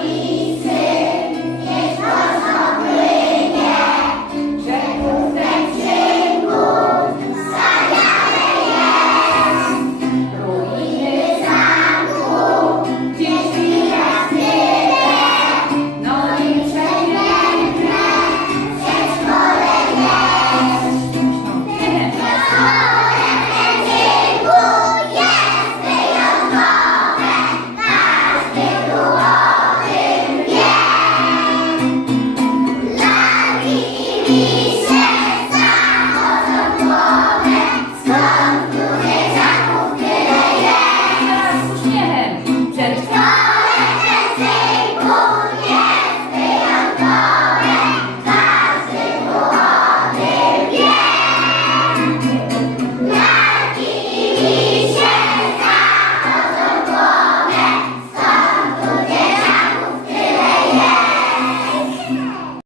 Amen. you.